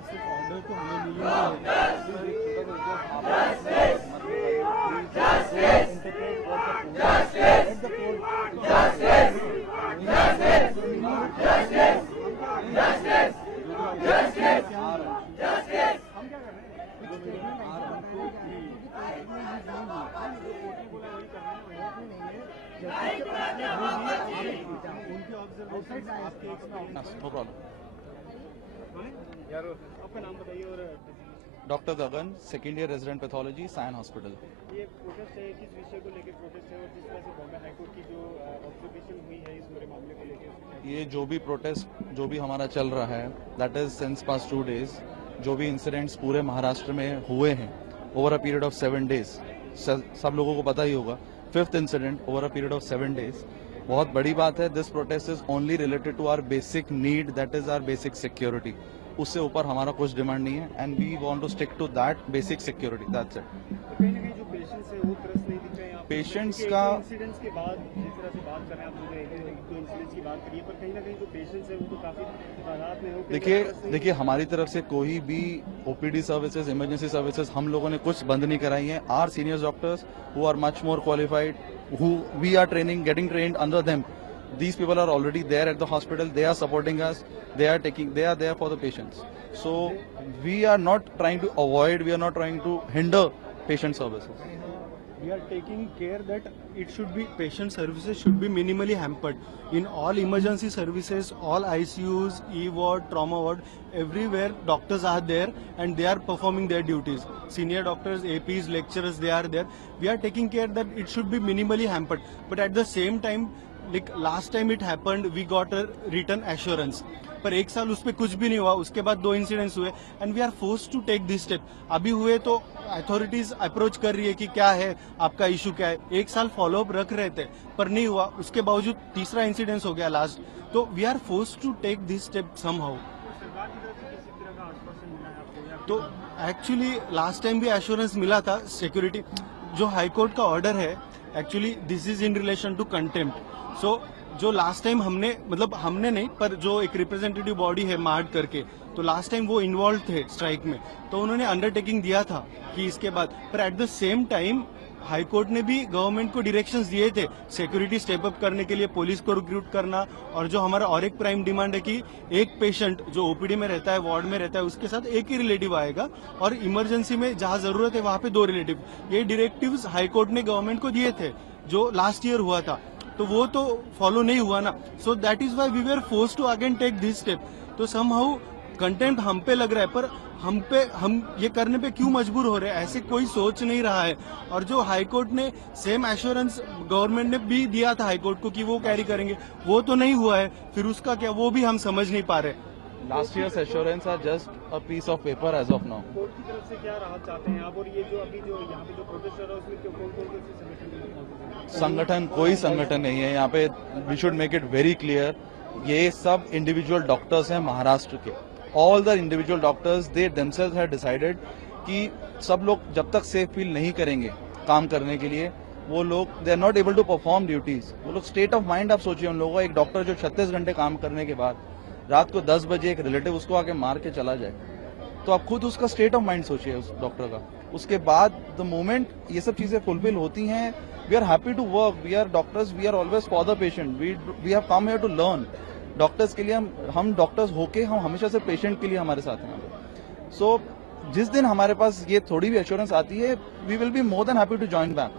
Order तो हमें मिली no problem. आपका नाम बताइए और doctor Gagan, second year resident pathology, Sion hospital. ये प्रोटेस्ट है, किस विषय को लेकर प्रोटेस्ट है और जिस तरह से बॉम्बे हाईकोर्ट की जो ऑब्जर्वेशन हुई है इस पूरे मामले को लेकर? ये जो भी प्रोटेस्ट जो भी हमारा चल रहा है, that is since past 2 days। जो भी इंसिडेंट्स पूरे महाराष्ट्र में हुए हैं over a period of 7 days, सब लोगों को पता ही होगा, 5th incident over a period of 7 days। बहुत बड़ी बात है। This protest is only related to our basic need, that is our basic security. उससे ऊपर हमारा कुछ डिमांड नहीं है and we want to stick to that basic security, that's it. कहीं ना कहीं जो पेशेंट्स है वो त्रस्त नहीं दिख रहे हैं पेशेंट्स का इंसिडेंट्स के बाद, जिस तरह से बात कर रहे हैं आप लोग एक दो इंसिडेंट्स की बात करिए, पर कहीं ना कहीं जो पेशेंट्स है वो तो काफी हालात में हो। देखिए हमारी तरफ से कोई भी ओपीडी सर्विसेज, इमरजेंसी सर्विसेज हम लोगों ने कुछ बंद नहीं कराई है। Our senior doctors who are much more qualified, who we are training, getting trained under them. These people are already there at the hospital. They are supporting us. They are there for the patients. So we are not trying to avoid. We are not trying to hinder patient services. We are taking care that it should be patient services should be minimally hampered. In all emergency services, all ICUs, E ward, trauma ward, everywhere doctors are there and they are performing their duties. Senior doctors, APs, lecturers, they are there. We are taking care that it should be minimally hampered. But at the same time, like last time it happened, we got a written assurance. पर एक साल उस पर कुछ भी नहीं हुआ, उसके बाद 2 इंसिडेंट्स हुए and we are forced to take this step. अभी हुए तो अथॉरिटीज अप्रोच कर रही है कि क्या है आपका इशू, क्या है। एक साल फॉलोअप रख रहे थे पर नहीं हुआ, उसके बावजूद तीसरा इंसिडेंस हो गया लास्ट। तो we are forced to take this step somehow. तो एक्चुअली लास्ट टाइम भी एश्योरेंस मिला था सिक्योरिटी। जो हाईकोर्ट का ऑर्डर है actually this is in relation to contempt. So जो लास्ट टाइम हमने नहीं, पर जो एक रिप्रेजेंटेटिव बॉडी है मार्ड करके, तो लास्ट टाइम वो इन्वॉल्व थे स्ट्राइक में, तो उन्होंने अंडरटेकिंग दिया था कि इसके बाद, पर at the same time high court ने भी गवर्नमेंट को डायरेक्शंस दिए थे सिक्योरिटी स्टेप अप करने के लिए, पुलिस को रिक्रूट करना। और जो हमारा और एक प्राइम डिमांड है कि एक पेशेंट जो ओपीडी में रहता है, वार्ड में रहता है, उसके साथ एक ही रिलेटिव आएगा और इमरजेंसी में जहां जरूरत है वहां पे 2 रिलेटिव। ये डायरेक्टिव्स हाईकोर्ट ने गवर्नमेंट को दिए थे जो लास्ट ईयर हुआ था, तो वो तो फॉलो नहीं हुआ ना। So that is why we were forced to again take this step. तो समहाउ कंटेम्प्ट हम पे लग रहा है, पर हम ये करने पे क्यों मजबूर हो रहे हैं, ऐसे कोई सोच नहीं रहा है। और जो हाईकोर्ट ने सेम एश्योरेंस गवर्नमेंट ने भी दिया था हाईकोर्ट को कि वो कैरी करेंगे, वो तो नहीं हुआ है, फिर उसका क्या, वो भी हम समझ नहीं पा रहे। Last year's assurance are just a piece of paper as of now. Court की तरफ से क्या राहत चाहते हैं आप, और ये जो अभी जो यहाँ पे जो प्रोटेस्ट कर रहा है उसमें कौन से संगठन, कोई संगठन नहीं है यहाँ पे। We should make it very clear, ये सब इंडिविजुअल डॉक्टर्स हैं महाराष्ट्र के। All the individual doctors they themselves have decided कि सब लोग जब तक सेफ फील नहीं करेंगे काम करने के लिए, वो लोग they are not able to perform duties. वो लोग स्टेट ऑफ माइंड, आप सोचिए उन लोगों का, एक डॉक्टर जो 36 घंटे काम करने के बाद रात को 10 बजे एक रिलेटिव उसको आके मार के चला जाए, तो आप खुद उसका स्टेट ऑफ माइंड सोचिए उस डॉक्टर का। उसके बाद द मोमेंट ये सब चीजें फुलफिल होती हैं, we are happy to work, we are doctors, we are always for the patient, we have come here to learn. Doctors के लिए हम डॉक्टर्स होके हम हमेशा से पेशेंट के लिए हमारे साथ हैं। सो जिस दिन हमारे पास ये थोड़ी भी एश्योरेंस आती है, we will be more than happy to join back.